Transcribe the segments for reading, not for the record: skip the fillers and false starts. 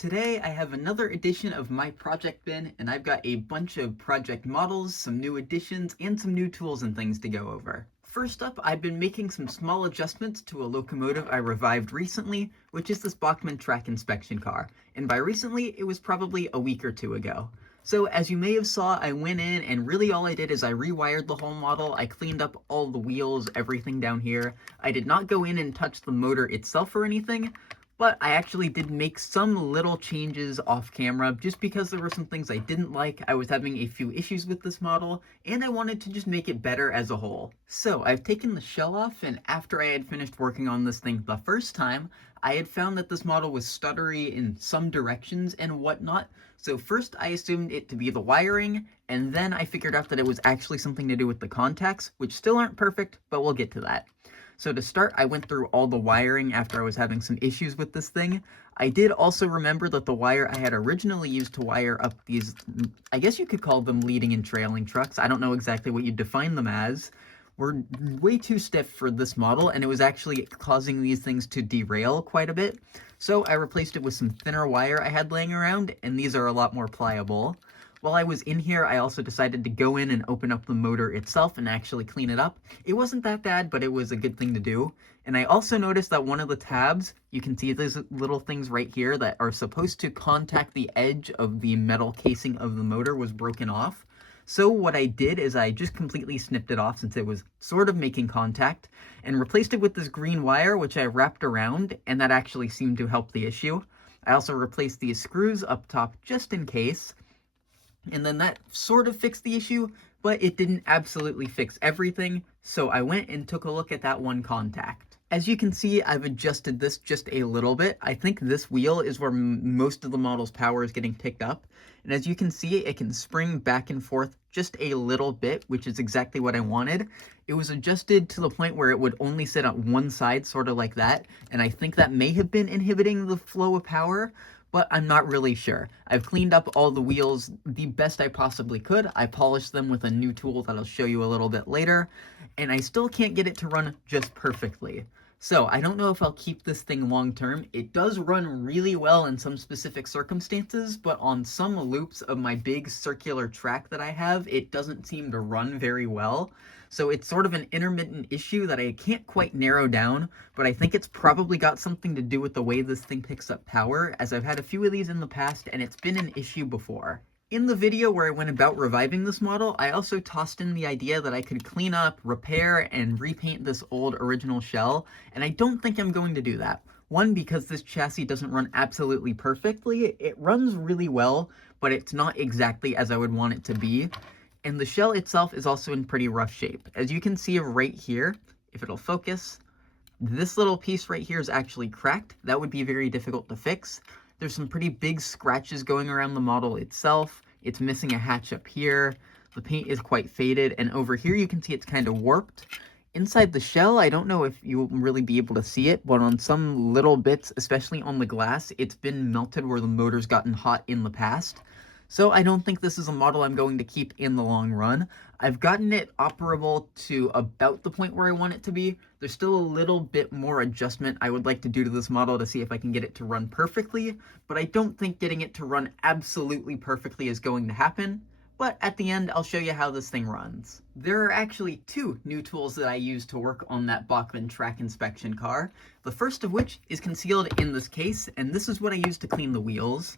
Today I have another edition of my project bin, and I've got a bunch of project models, some new additions, and some new tools and things to go over. First up, I've been making some small adjustments to a locomotive I revived recently, which is this Bachmann track inspection car, and by recently, it was probably a week or two ago. So as you may have saw, I went in and really all I did is I rewired the whole model, I cleaned up all the wheels, everything down here. I did not go in and touch the motor itself or anything, but I actually did make some little changes off camera just because there were some things I didn't like. I was having a few issues with this model, and I wanted to just make it better as a whole. So I've taken the shell off, and after I had finished working on this thing the first time, I had found that this model was stuttery in some directions and whatnot. So first I assumed it to be the wiring, and then I figured out that it was actually something to do with the contacts, which still aren't perfect, but we'll get to that. So to start, I went through all the wiring after I was having some issues with this thing. I did also remember that the wire I had originally used to wire up these, I guess you could call them leading and trailing trucks, I don't know exactly what you'd define them as, were way too stiff for this model, and it was actually causing these things to derail quite a bit. So I replaced it with some thinner wire I had laying around, and these are a lot more pliable. While I was in here, I also decided to go in and open up the motor itself and actually clean it up. It wasn't that bad, but it was a good thing to do. And I also noticed that one of the tabs, you can see these little things right here that are supposed to contact the edge of the metal casing of the motor, was broken off. So what I did is I just completely snipped it off since it was sort of making contact, and replaced it with this green wire, which I wrapped around, and that actually seemed to help the issue. I also replaced these screws up top just in case. And then that sort of fixed the issue, but it didn't absolutely fix everything, so I went and took a look at that one contact. As you can see, I've adjusted this just a little bit. I think this wheel is where most of the model's power is getting picked up, and as you can see, it can spring back and forth just a little bit, which is exactly what I wanted. It was adjusted to the point where it would only sit on one side, sort of like that, and I think that may have been inhibiting the flow of power, but I'm not really sure. I've cleaned up all the wheels the best I possibly could. I polished them with a new tool that I'll show you a little bit later, and I still can't get it to run just perfectly. So I don't know if I'll keep this thing long term. It does run really well in some specific circumstances, but on some loops of my big circular track that I have, it doesn't seem to run very well. So it's sort of an intermittent issue that I can't quite narrow down, but I think it's probably got something to do with the way this thing picks up power, as I've had a few of these in the past and it's been an issue before. In the video where I went about reviving this model, I also tossed in the idea that I could clean up, repair, and repaint this old original shell, and I don't think I'm going to do that. One, because this chassis doesn't run absolutely perfectly. It runs really well, but it's not exactly as I would want it to be. And the shell itself is also in pretty rough shape. As you can see right here, if it'll focus, this little piece right here is actually cracked. That would be very difficult to fix. There's some pretty big scratches going around the model itself. It's missing a hatch up here. The paint is quite faded, and over here you can see it's kind of warped. Inside the shell, I don't know if you'll really be able to see it, but on some little bits, especially on the glass, it's been melted where the motor's gotten hot in the past. So I don't think this is a model I'm going to keep in the long run. I've gotten it operable to about the point where I want it to be. There's still a little bit more adjustment I would like to do to this model to see if I can get it to run perfectly, but I don't think getting it to run absolutely perfectly is going to happen. But at the end, I'll show you how this thing runs. There are actually two new tools that I use to work on that Bachmann track inspection car. The first of which is concealed in this case, and this is what I use to clean the wheels.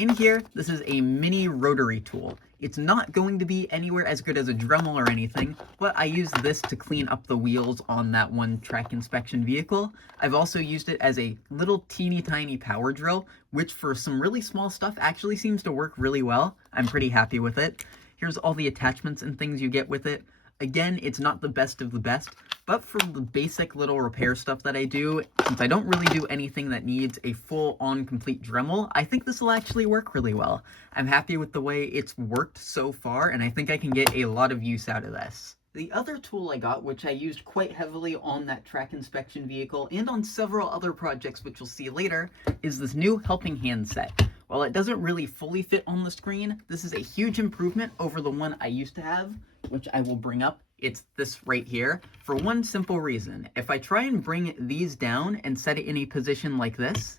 In here, this is a mini rotary tool. It's not going to be anywhere as good as a Dremel or anything, but I use this to clean up the wheels on that one track inspection vehicle. I've also used it as a little teeny tiny power drill, which for some really small stuff actually seems to work really well. I'm pretty happy with it. Here's all the attachments and things you get with it. Again, it's not the best of the best, but for the basic little repair stuff that I do, since I don't really do anything that needs a full-on complete Dremel, I think this will actually work really well. I'm happy with the way it's worked so far, and I think I can get a lot of use out of this. The other tool I got, which I used quite heavily on that track inspection vehicle and on several other projects which you'll see later, is this new helping hand set. While it doesn't really fully fit on the screen, this is a huge improvement over the one I used to have, which I will bring up. It's this right here, for one simple reason. If I try and bring these down and set it in a position like this,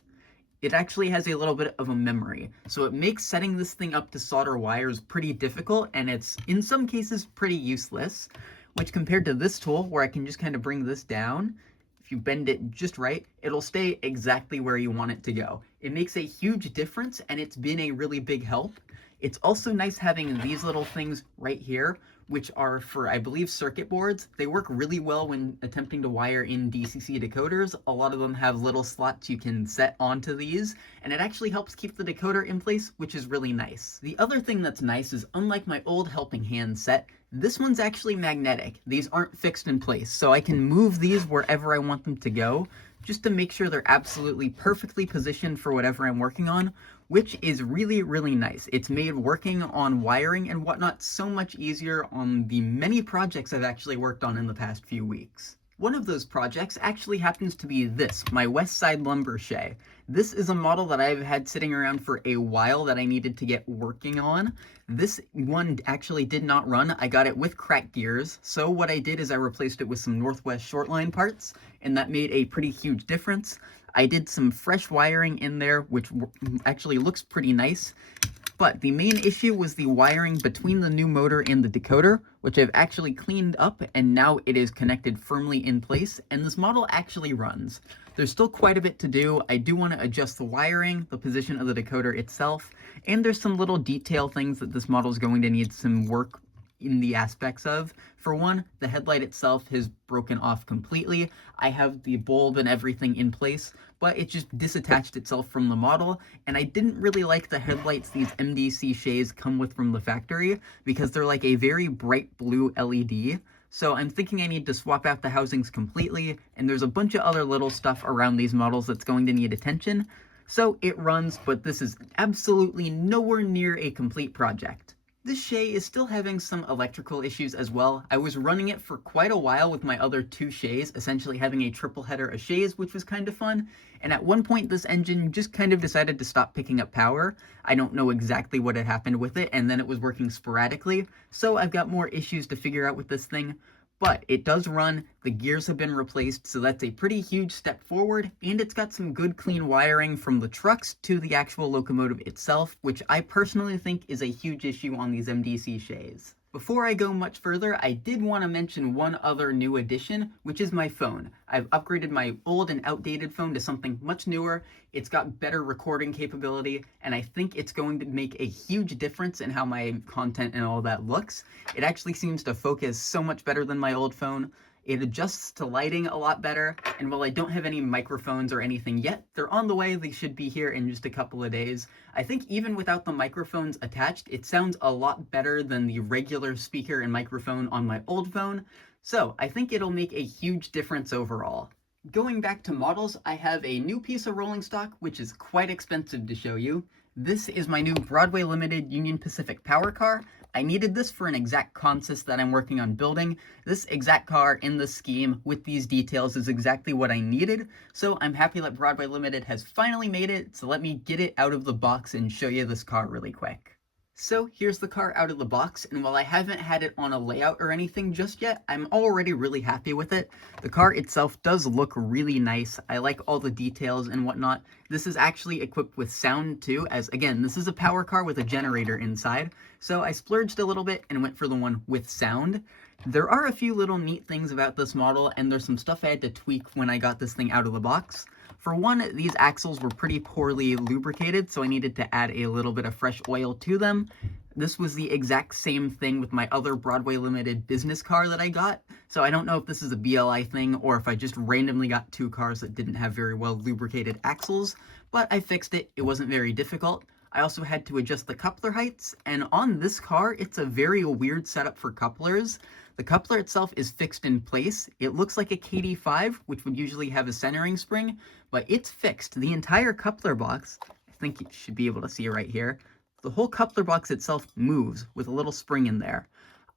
it actually has a little bit of a memory. So it makes setting this thing up to solder wires pretty difficult, and it's in some cases pretty useless, which compared to this tool where I can just kind of bring this down, if you bend it just right, it'll stay exactly where you want it to go. It makes a huge difference, and it's been a really big help. It's also nice having these little things right here, which are for, I believe, circuit boards. They work really well when attempting to wire in DCC decoders. A lot of them have little slots you can set onto these, and it actually helps keep the decoder in place, which is really nice. The other thing that's nice is, unlike my old helping hand set, this one's actually magnetic. These aren't fixed in place, so I can move these wherever I want them to go, just to make sure they're absolutely perfectly positioned for whatever I'm working on, which is really, really nice. It's made working on wiring and whatnot so much easier on the many projects I've actually worked on in the past few weeks. One of those projects actually happens to be this, my West Side Lumber Shay. This is a model that I've had sitting around for a while that I needed to get working on. This one actually did not run. I got it with cracked gears, so what I did is I replaced it with some Northwest Shortline parts, and that made a pretty huge difference. I did some fresh wiring in there, which actually looks pretty nice. But the main issue was the wiring between the new motor and the decoder, which I've actually cleaned up, and now it is connected firmly in place, and this model actually runs. There's still quite a bit to do. I do want to adjust the wiring, the position of the decoder itself, and there's some little detail things that this model is going to need some work in the aspects of. For one, the headlight itself has broken off completely. I have the bulb and everything in place, but it just disattached itself from the model, and I didn't really like the headlights these MDC Shays come with from the factory, because they're like a very bright blue LED. So I'm thinking I need to swap out the housings completely, and there's a bunch of other little stuff around these models that's going to need attention. So it runs, but this is absolutely nowhere near a complete project. This Shay is still having some electrical issues as well. I was running it for quite a while with my other two Shays, essentially having a triple header of Shays, which was kind of fun. And at one point, this engine just kind of decided to stop picking up power. I don't know exactly what had happened with it, and then it was working sporadically. So I've got more issues to figure out with this thing. But it does run, the gears have been replaced, so that's a pretty huge step forward, and it's got some good clean wiring from the trucks to the actual locomotive itself, which I personally think is a huge issue on these MDC Shays. Before I go much further, I did want to mention one other new addition, which is my phone. I've upgraded my old and outdated phone to something much newer. It's got better recording capability, and I think it's going to make a huge difference in how my content and all that looks. It actually seems to focus so much better than my old phone. It adjusts to lighting a lot better, and while I don't have any microphones or anything yet, they're on the way. They should be here in just a couple of days. I think even without the microphones attached, it sounds a lot better than the regular speaker and microphone on my old phone, so I think it'll make a huge difference overall. Going back to models, I have a new piece of rolling stock, which is quite expensive to show you. This is my new Broadway Limited Union Pacific power car. I needed this for an exact consist that I'm working on building. This exact car in the scheme with these details is exactly what I needed, so I'm happy that Broadway Limited has finally made it, so let me get it out of the box and show you this car really quick. So here's the car out of the box, and while I haven't had it on a layout or anything just yet, I'm already really happy with it. The car itself does look really nice. I like all the details and whatnot. This is actually equipped with sound too, as again, this is a power car with a generator inside, so I splurged a little bit and went for the one with sound. There are a few little neat things about this model, and there's some stuff I had to tweak when I got this thing out of the box. For one, these axles were pretty poorly lubricated, so I needed to add a little bit of fresh oil to them. This was the exact same thing with my other Broadway Limited business car that I got, so I don't know if this is a BLI thing or if I just randomly got two cars that didn't have very well lubricated axles, but I fixed it. It wasn't very difficult. I also had to adjust the coupler heights, and on this car, it's a very weird setup for couplers. The coupler itself is fixed in place. It looks like a KD5, which would usually have a centering spring, but it's fixed. The entire coupler box, I think you should be able to see right here, the whole coupler box itself moves with a little spring in there.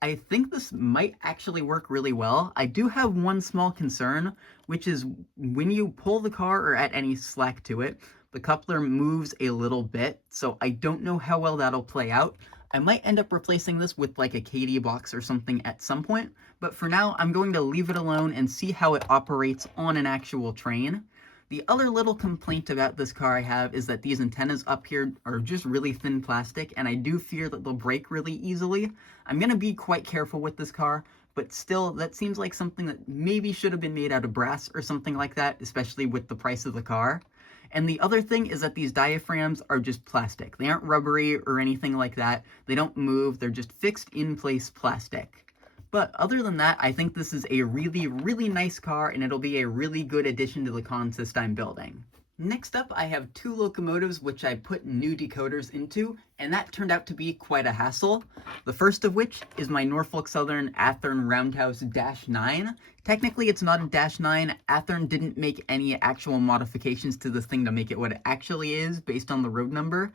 I think this might actually work really well. I do have one small concern, which is when you pull the car or add any slack to it, the coupler moves a little bit, so I don't know how well that'll play out. I might end up replacing this with like a KD box or something at some point, but for now I'm going to leave it alone and see how it operates on an actual train. The other little complaint about this car I have is that these antennas up here are just really thin plastic, and I do fear that they'll break really easily. I'm going to be quite careful with this car, but still, that seems like something that maybe should have been made out of brass or something like that, especially with the price of the car. And the other thing is that these diaphragms are just plastic. They aren't rubbery or anything like that. They don't move, they're just fixed in place plastic. But other than that, I think this is a really, really nice car, and it'll be a really good addition to the consist I'm building. Next up, I have two locomotives which I put new decoders into, and that turned out to be quite a hassle. The first of which is my Norfolk Southern Athearn Roundhouse Dash 9. Technically, it's not a Dash 9. Athearn didn't make any actual modifications to this thing to make it what it actually is based on the road number.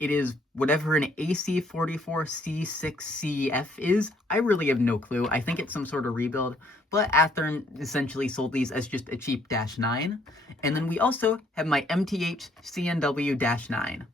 It is whatever an AC44C6CF is. I really have no clue. I think it's some sort of rebuild, but Athearn essentially sold these as just a cheap Dash 9. And then we also have my MTH CNW Dash 9.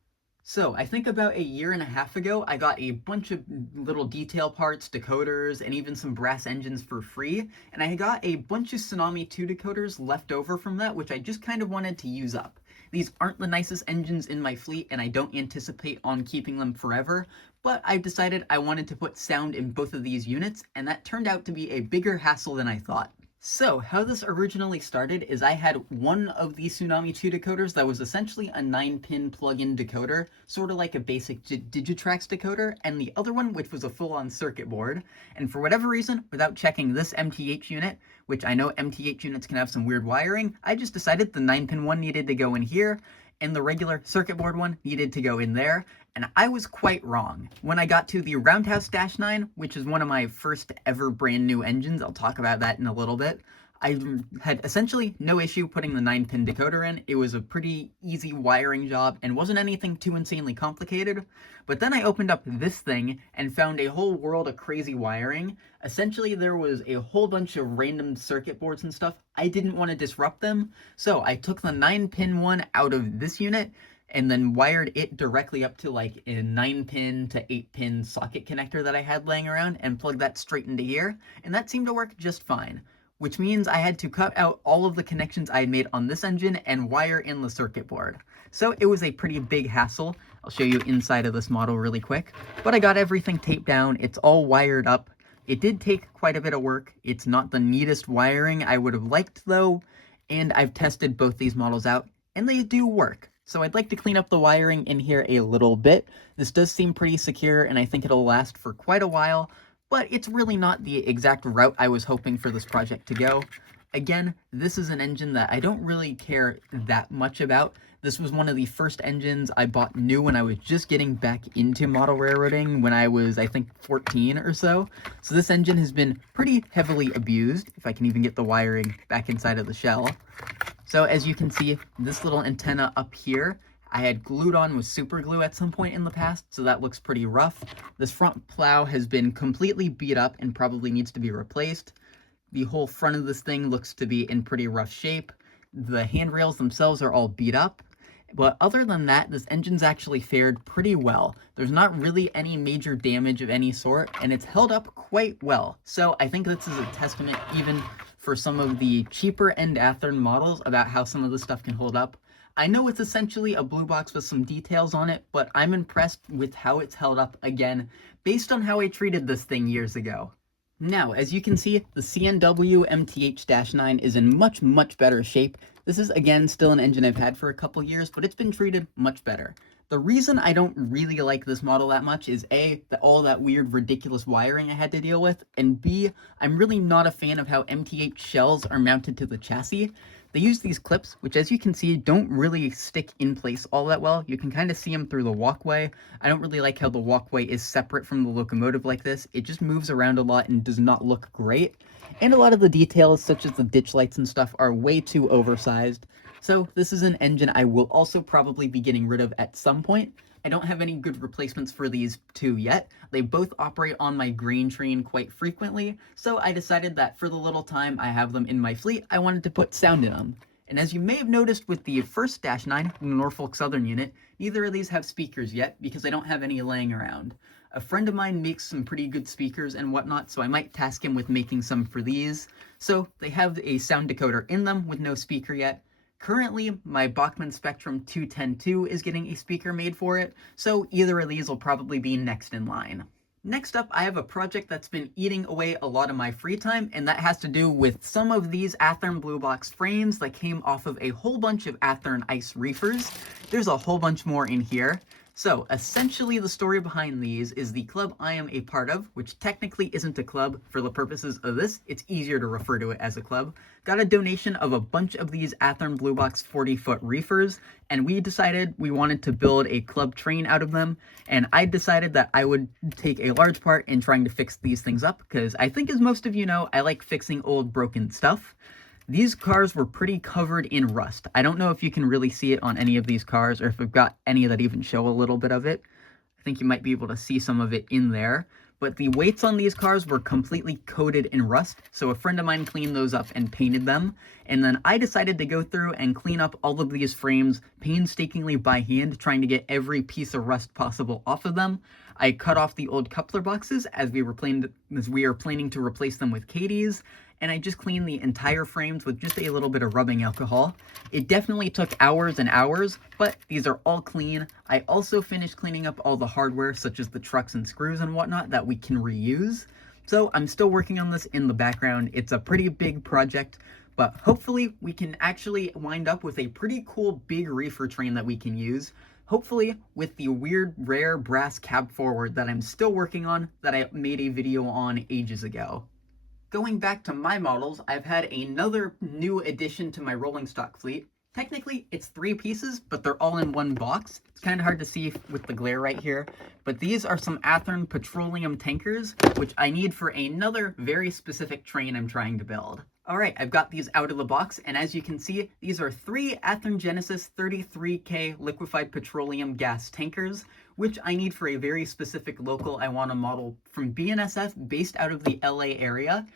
So I think about a year and a half ago, I got a bunch of little detail parts, decoders, and even some brass engines for free. And I got a bunch of Tsunami 2 decoders left over from that, which I just kind of wanted to use up. These aren't the nicest engines in my fleet, and I don't anticipate on keeping them forever, but I decided I wanted to put sound in both of these units, and that turned out to be a bigger hassle than I thought. So, how this originally started is I had one of these Tsunami 2 decoders that was essentially a 9-pin plug-in decoder, sort of like a basic Digitrax decoder, and the other one which was a full-on circuit board. And for whatever reason, without checking this MTH unit, which I know MTH units can have some weird wiring, I just decided the 9-pin one needed to go in here, and the regular circuit board one needed to go in there, and I was quite wrong. When I got to the Roundhouse Dash 9, which is one of my first ever brand new engines, I'll talk about that in a little bit, I had essentially no issue putting the 9-pin decoder in. It was a pretty easy wiring job and wasn't anything too insanely complicated. But then I opened up this thing and found a whole world of crazy wiring. Essentially, there was a whole bunch of random circuit boards and stuff. I didn't want to disrupt them, so I took the 9-pin one out of this unit and then wired it directly up to like a 9-pin to 8-pin socket connector that I had laying around and plugged that straight into here, and that seemed to work just fine. Which means I had to cut out all of the connections I had made on this engine and wire in the circuit board. So it was a pretty big hassle. I'll show you inside of this model really quick. But I got everything taped down, it's all wired up. It did take quite a bit of work. It's not the neatest wiring I would have liked though, and I've tested both these models out, and they do work. So I'd like to clean up the wiring in here a little bit. This does seem pretty secure, and I think it'll last for quite a while, but it's really not the exact route I was hoping for this project to go. Again, this is an engine that I don't really care that much about. This was one of the first engines I bought new when I was just getting back into model railroading when I was, I think, 14 or so. So this engine has been pretty heavily abused, if I can even get the wiring back inside of the shell. So as you can see, this little antenna up here, I had glued on with super glue at some point in the past, so that looks pretty rough. This front plow has been completely beat up and probably needs to be replaced. The whole front of this thing looks to be in pretty rough shape. The handrails themselves are all beat up. But other than that, this engine's actually fared pretty well. There's not really any major damage of any sort, and it's held up quite well. So I think this is a testament even for some of the cheaper end Athearn models about how some of this stuff can hold up. I know it's essentially a blue box with some details on it, but I'm impressed with how it's held up again, based on how I treated this thing years ago. Now, as you can see, the CNW MTH-9 is in much, much better shape. This is, again, still an engine I've had for a couple years, but it's been treated much better. The reason I don't really like this model that much is A, all that weird, ridiculous wiring I had to deal with, and B, I'm really not a fan of how MTH shells are mounted to the chassis. They use these clips, which as you can see, don't really stick in place all that well. You can kind of see them through the walkway. I don't really like how the walkway is separate from the locomotive like this. It just moves around a lot and does not look great. And a lot of the details, such as the ditch lights and stuff, are way too oversized. So this is an engine I will also probably be getting rid of at some point. I don't have any good replacements for these two yet. They both operate on my grain train quite frequently, so I decided that for the little time I have them in my fleet, I wanted to put sound in them. And as you may have noticed with the first Dash 9, the Norfolk Southern unit, neither of these have speakers yet because I don't have any laying around. A friend of mine makes some pretty good speakers and whatnot, so I might task him with making some for these. So they have a sound decoder in them with no speaker yet. Currently, my Bachmann Spectrum 210-2 is getting a speaker made for it, so either of these will probably be next in line. Next up, I have a project that's been eating away a lot of my free time, and that has to do with some of these Athearn Blue Box frames that came off of a whole bunch of Athearn Ice Reefers. There's a whole bunch more in here. So, essentially the story behind these is the club I am a part of, which technically isn't a club for the purposes of this, it's easier to refer to it as a club, got a donation of a bunch of these Athearn Blue Box 40-foot reefers, and we decided we wanted to build a club train out of them, and I decided that I would take a large part in trying to fix these things up, because I think, as most of you know, I like fixing old broken stuff. These cars were pretty covered in rust. I don't know if you can really see it on any of these cars, or if I've got any that even show a little bit of it. I think you might be able to see some of it in there. But the weights on these cars were completely coated in rust, so a friend of mine cleaned those up and painted them. And then I decided to go through and clean up all of these frames painstakingly by hand, trying to get every piece of rust possible off of them. I cut off the old coupler boxes as we are planning to replace them with Katie's, and I just cleaned the entire frames with just a little bit of rubbing alcohol. It definitely took hours and hours, but these are all clean. I also finished cleaning up all the hardware, such as the trucks and screws and whatnot, that we can reuse. So I'm still working on this in the background. It's a pretty big project, but hopefully we can actually wind up with a pretty cool big reefer train that we can use. Hopefully with the weird rare brass cab forward that I'm still working on, that I made a video on ages ago. Going back to my models, I've had another new addition to my rolling stock fleet. Technically, it's 3 pieces, but they're all in one box. It's kind of hard to see with the glare right here, but these are some Athearn petroleum tankers, which I need for another very specific train I'm trying to build. Alright, I've got these out of the box, and as you can see, these are 3 Athearn Genesis 33K liquefied petroleum gas tankers, which I need for a very specific local I want to model from BNSF based out of the LA area.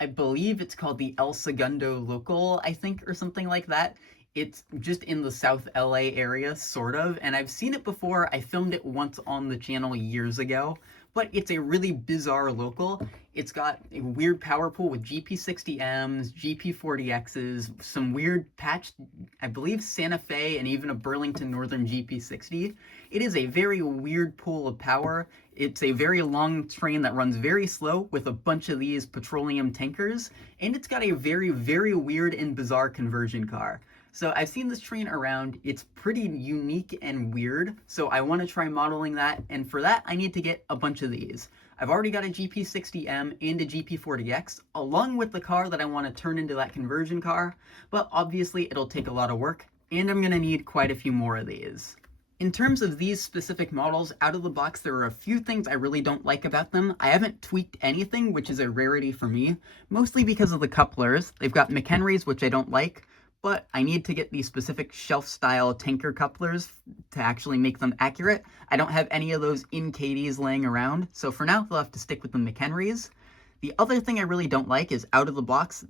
I believe it's called the El Segundo Local, I think, or something like that. It's just in the South LA area, sort of, and I've seen it before. I filmed it once on the channel years ago, but it's a really bizarre local. It's got a weird power pool with GP60Ms, GP40Xs, some weird patched, I believe, Santa Fe, and even a Burlington Northern GP60. It is a very weird pool of power. It's a very long train that runs very slow with a bunch of these petroleum tankers, and it's got a very, very weird and bizarre conversion car. So I've seen this train around. It's pretty unique and weird, so I want to try modeling that, and for that I need to get a bunch of these. I've already got a GP60M and a GP40X, along with the car that I want to turn into that conversion car, but obviously it'll take a lot of work, and I'm going to need quite a few more of these. In terms of these specific models, out of the box, there are a few things I really don't like about them. I haven't tweaked anything, which is a rarity for me, mostly because of the couplers. They've got McHenry's, which I don't like, but I need to get these specific shelf-style tanker couplers to actually make them accurate. I don't have any of those in Katie's laying around, so for now, they'll have to stick with the McHenry's. The other thing I really don't like is, out of the box,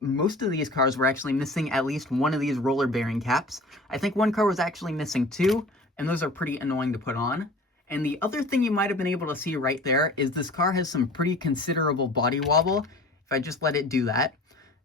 most of these cars were actually missing at least one of these roller bearing caps. I think one car was actually missing 2, and those are pretty annoying to put on. And the other thing you might have been able to see right there is this car has some pretty considerable body wobble. If I just let it do that,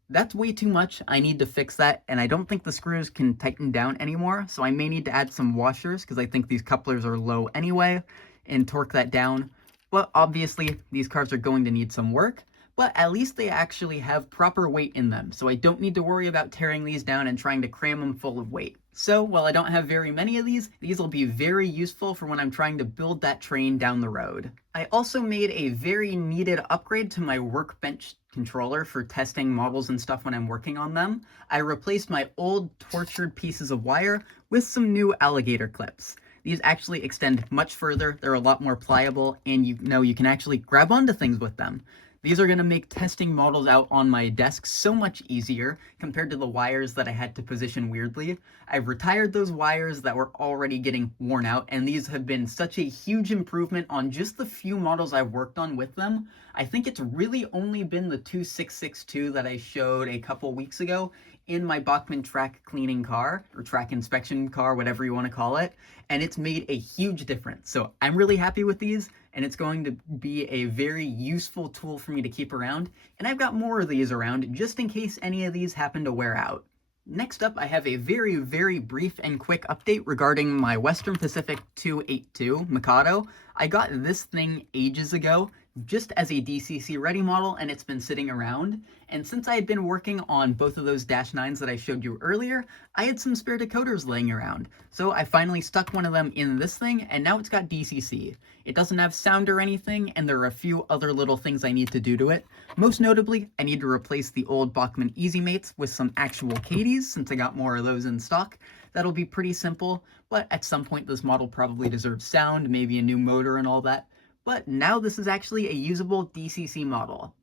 that's way too much. I need to fix that, and I don't think the screws can tighten down anymore, so I may need to add some washers, because I think these couplers are low anyway, and torque that down. But obviously, these cars are going to need some work, but at least they actually have proper weight in them, so I don't need to worry about tearing these down and trying to cram them full of weight. So, while I don't have very many of these will be very useful for when I'm trying to build that train down the road. I also made a very needed upgrade to my workbench controller for testing models and stuff when I'm working on them. I replaced my old tortured pieces of wire with some new alligator clips. These actually extend much further, they're a lot more pliable, and you can actually grab onto things with them. These are going to make testing models out on my desk so much easier compared to the wires that I had to position weirdly. I've retired those wires that were already getting worn out, and these have been such a huge improvement on just the few models I've worked on with them. I think it's really only been the 2662 that I showed a couple weeks ago in my Bachmann track cleaning car, or track inspection car, whatever you want to call it, and it's made a huge difference. So I'm really happy with these, and it's going to be a very useful tool for me to keep around, and I've got more of these around just in case any of these happen to wear out. Next up, I have a very, very brief and quick update regarding my Western Pacific 282 Mikado. I got this thing ages ago, just as a DCC ready model, and it's been sitting around. And since I had been working on both of those Dash 9s that I showed you earlier, I had some spare decoders laying around. So I finally stuck one of them in this thing, and now it's got DCC. It doesn't have sound or anything, and there are a few other little things I need to do to it. Most notably, I need to replace the old Bachmann Easy Mates with some actual Katies, since I got more of those in stock. That'll be pretty simple, but at some point this model probably deserves sound, maybe a new motor and all that. But now this is actually a usable DCC model.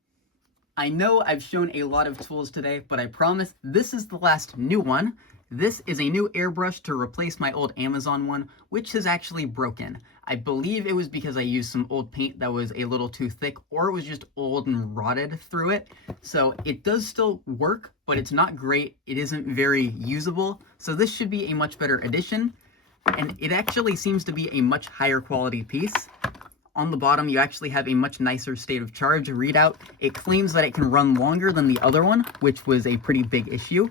I know I've shown a lot of tools today, but I promise this is the last new one. This is a new airbrush to replace my old Amazon one, which has actually broken. I believe it was because I used some old paint that was a little too thick, or it was just old and rotted through it. So it does still work, but it's not great. It isn't very usable. So this should be a much better addition. And it actually seems to be a much higher quality piece. On the bottom, you actually have a much nicer state of charge readout. It claims that it can run longer than the other one, which was a pretty big issue.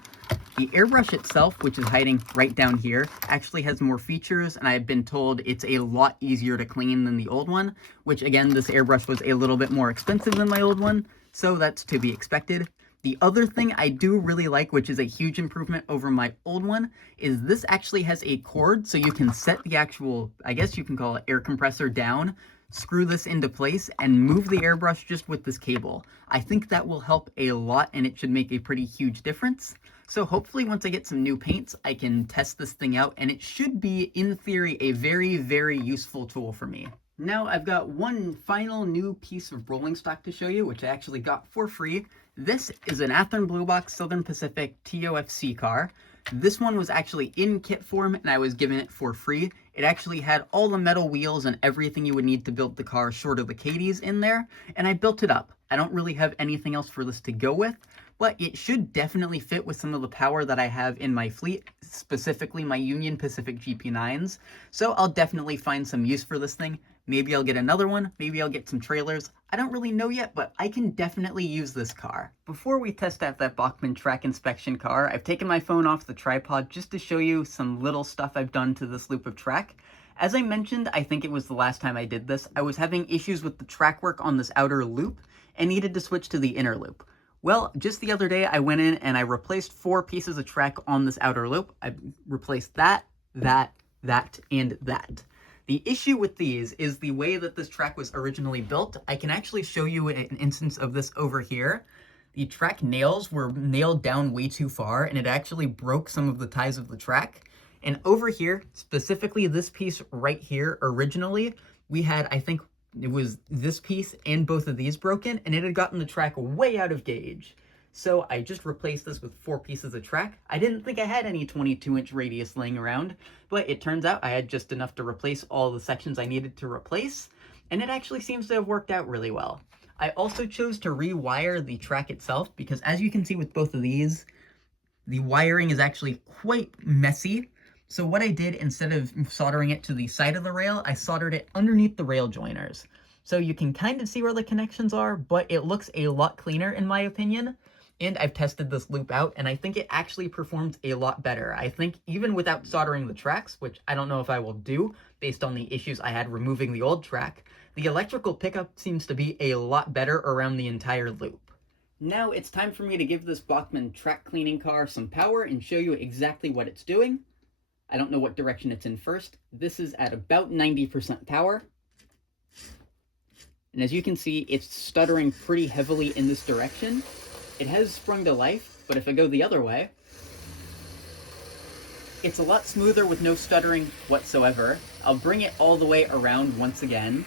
The airbrush itself, which is hiding right down here, actually has more features, and I've been told it's a lot easier to clean than the old one, which again, this airbrush was a little bit more expensive than my old one, so that's to be expected. The other thing I do really like, which is a huge improvement over my old one, is this actually has a cord, so you can set the actual, I guess you can call it air compressor down, screw this into place, and move the airbrush just with this cable. I think that will help a lot, and it should make a pretty huge difference. So hopefully once I get some new paints, I can test this thing out, and it should be, in theory, a very, very useful tool for me. Now I've got one final new piece of rolling stock to show you, which I actually got for free. This is an Athearn Blue Box Southern Pacific TOFC car. This one was actually in kit form, and I was given it for free. It actually had all the metal wheels and everything you would need to build the car short of the Katies in there, and I built it up. I don't really have anything else for this to go with, but it should definitely fit with some of the power that I have in my fleet, specifically my Union Pacific GP9s. So I'll definitely find some use for this thing. Maybe I'll get another one, maybe I'll get some trailers. I don't really know yet, but I can definitely use this car. Before we test out that Bachmann track inspection car, I've taken my phone off the tripod just to show you some little stuff I've done to this loop of track. As I mentioned, I think it was the last time I did this, I was having issues with the track work on this outer loop and needed to switch to the inner loop. Well, just the other day I went in and I replaced 4 pieces of track on this outer loop. I replaced that, and that. The issue with these is the way that this track was originally built. I can actually show you an instance of this over here. The track nails were nailed down way too far, and it actually broke some of the ties of the track. And over here, specifically this piece right here, originally, we had, I think it was this piece and both of these broken, and it had gotten the track way out of gauge. So I just replaced this with 4 pieces of track. I didn't think I had any 22-inch radius laying around, but it turns out I had just enough to replace all the sections I needed to replace, and it actually seems to have worked out really well. I also chose to rewire the track itself because, as you can see with both of these, the wiring is actually quite messy. So what I did, instead of soldering it to the side of the rail, I soldered it underneath the rail joiners. So you can kind of see where the connections are, but it looks a lot cleaner in my opinion. And I've tested this loop out, and I think it actually performs a lot better. I think even without soldering the tracks, which I don't know if I will do based on the issues I had removing the old track, the electrical pickup seems to be a lot better around the entire loop. Now it's time for me to give this Bachmann track cleaning car some power and show you exactly what it's doing. I don't know what direction it's in first. This is at about 90% power. And as you can see, it's stuttering pretty heavily in this direction. It has sprung to life, but if I go the other way, it's a lot smoother with no stuttering whatsoever. I'll bring it all the way around once again.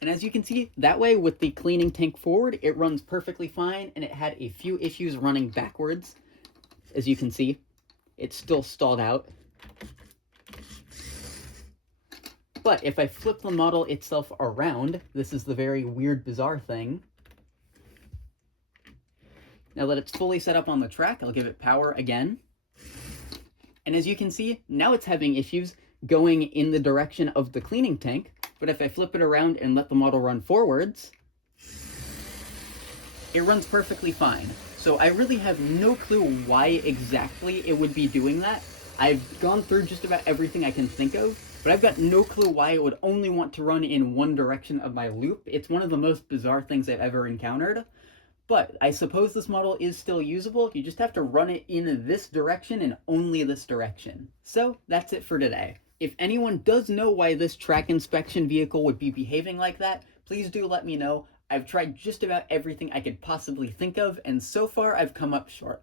And as you can see, that way with the cleaning tank forward, it runs perfectly fine, and it had a few issues running backwards. As you can see, it's still stalled out. But if I flip the model itself around, this is the very weird, bizarre thing. Now that it's fully set up on the track, I'll give it power again. And as you can see, now it's having issues going in the direction of the cleaning tank. but if I flip it around and let the model run forwards, it runs perfectly fine. So I really have no clue why exactly it would be doing that. I've gone through just about everything I can think of, but I've got no clue why it would only want to run in one direction of my loop. It's one of the most bizarre things I've ever encountered. But I suppose this model is still usable. You just have to run it in this direction and only this direction. So that's it for today. If anyone does know why this track inspection vehicle would be behaving like that, please do let me know. I've tried just about everything I could possibly think of, and so far I've come up short.